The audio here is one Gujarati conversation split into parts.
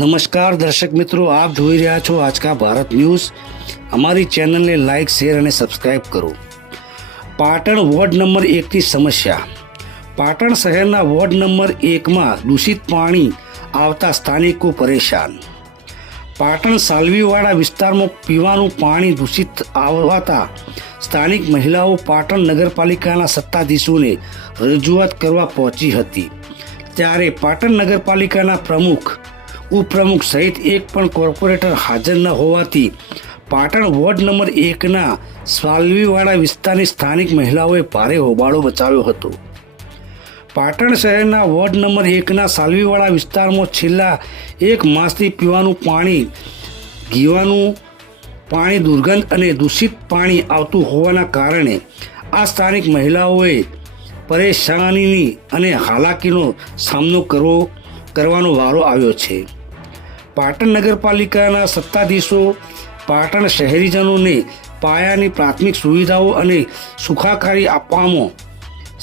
નમસ્કાર દર્શક મિત્રો, આપ જોઈ રહ્યા છો આજકા ભારત ન્યૂઝ। અમારી ચેનલને લાઇક, શેર અને સબસ્ક્રાઇબ કરો। પાટણ વોર્ડ નંબર 1ની સમસ્યા। પાટણ શહેરના વોર્ડ નંબર 1માં દૂષિત પાણી આવતા સ્થાનિકો પરેશાન। પાટણ સાલવીવાડા વિસ્તારમાં પીવાનું પાણી દૂષિત આવતા સ્થાનિક મહિલાઓ પાટણ નગરપાલિકાના સત્તાધીશોને રજૂઆત કરવા પહોંચી હતી, ત્યારે પાટણ નગરપાલિકાના પ્રમુખ, ઉપપ્રમુખ સહિત એક પણ કોર્પોરેટર હાજર ન હોવાથી પાટણ વોર્ડ નંબર 1ના સાલવીવાડા વિસ્તારની સ્થાનિક મહિલાઓએ ભારે હોબાળો મચાવ્યો હતો। પાટણ શહેરના વોર્ડ નંબર 1ના સાલવીવાડા વિસ્તારમાં છેલ્લા 1 માસથી પીવાનું પાણી, ગીવાનું પાણી દુર્ગંધ અને દૂષિત પાણી આવતું હોવાના કારણે આ સ્થાનિક મહિલાઓએ પરેશાનીની અને હાલાકીનો સામનો કરવાનો વારો આવ્યો છે। પાટણ નગરપાલિકાના સત્તાધીશો પાટણ શહેરીજનોને પાયાની પ્રાથમિક સુવિધાઓ અને સુખાકારી આપવામાં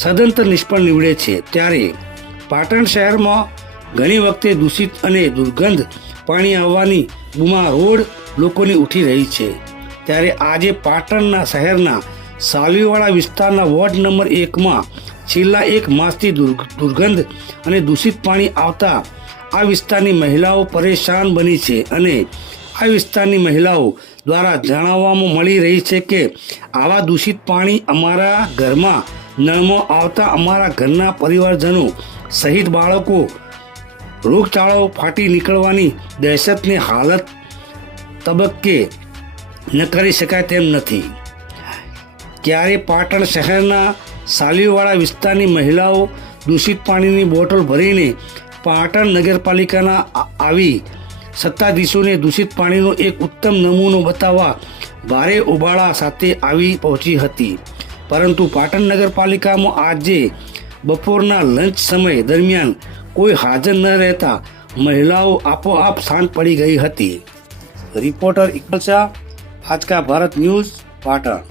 સદંતર નિષ્ફળ નીવડે છે, ત્યારે પાટણ શહેરમાં ઘણી વખતે દૂષિત અને દુર્ગંધ પાણી આવવાની બૂમારોડ લોકોની ઉઠી રહી છે। ત્યારે આજે પાટણના શહેરના સાલવીવાડા વિસ્તારના વોર્ડ નંબર 1માં છેલ્લા 1 માસથી દુર્ગંધ અને દૂષિત પાણી આવતા આ વિસ્તારની મહિલાઓ પરેશાન બની છે અને આ વિસ્તારની મહિલાઓ દ્વારા જણાવવામાં મળી રહી છે કે આવા દૂષિત પાણી અમારા ઘરમાં નળમાં આવતા અમારા ઘરના પરિવારજનો સહિત બાળકો રોગચાળો ફાટી નીકળવાની દહેશતની હાલત તબક્કે નકારી શકાય તેમ નથી। ક્યારે પાટણ શહેરના સાલવીવાડા વિસ્તારની મહિલાઓ દૂષિત પાણીની બોટલ ભરીને પાટણ નગરપાલિકાના આવી સત્તાધીશોને દૂષિત પાણીનો એક ઉત્તમ નમૂનો બતાવવા ભારે ઉબાળા સાથે આવી પહોંચી હતી, પરંતુ પાટણ નગરપાલિકામાં આજે બપોરના લંચ સમય દરમિયાન કોઈ હાજર ન રહેતા મહિલાઓ આપોઆપ શાંત પડી ગઈ હતી। Reporter Iqbal Shah, Aajka Bharat news, Patan.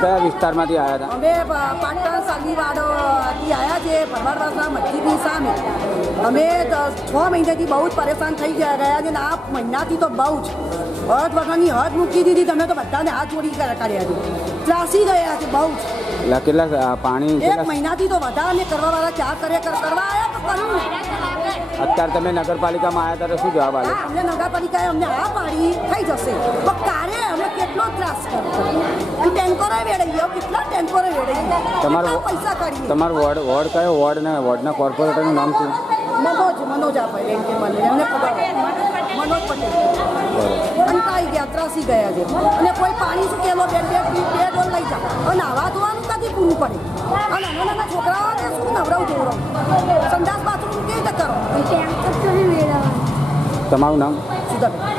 કયા વિસ્તારમાંથી આવ્યા હતા? અમે પાટણ સાલવીવાડાથી આવ્યા છીએ, ભરવાડવાસના મસ્જિદની સામે। અમે 6 મહિનાથી બહુ જ પરેશાન થઈ ગયા છે, આ મહિનાથી તો બહુ જ હદ વગરની હદ મૂકી દીધી। તમે તો બધાને હાથ જોડી કાઢ્યા છે, ત્રાસી ગયા છે બહુ જ। કેટલા પાણી 1 મહિનાથી તો વધારે કરવાવાળા ચા કરવા આવ્યા તો કરું। અત્યારે તમે નગરપાલિકામાં આવ્યા ત્યારે શું જવાબ આવ્યો? અમને નગરપાલિકાએ અમને આ પાડી થઈ જશે, તો કારે અમે કેટલો ત્રાસ કર્યો, ટેન્કરો વેડાઈ કેટલા ટેન્કરો વેડાઈ, પૈસા કાઢીએ। તમારો વોર્ડ કયો? વોર્ડ ને વોર્ડના કોર્પોરેટરનું નામ શું? મનોજ આપે એમ કે મને એમને ખબર, મનોજ પટેલ। કંટાળી ગયા, ત્રાસી ગયા છે, અને કોઈ પાણી શું કેલો બે ડોલ લઈ જાઓ, અને નાવા ધોવાનું કદી પૂરું પડે, અને નાના છોકરાઓને શું નવરાવ ધોવરાવ, સંડાસ બાથરૂમ કેવી રીતે કરો? તમારું નામ? સુધાબેન।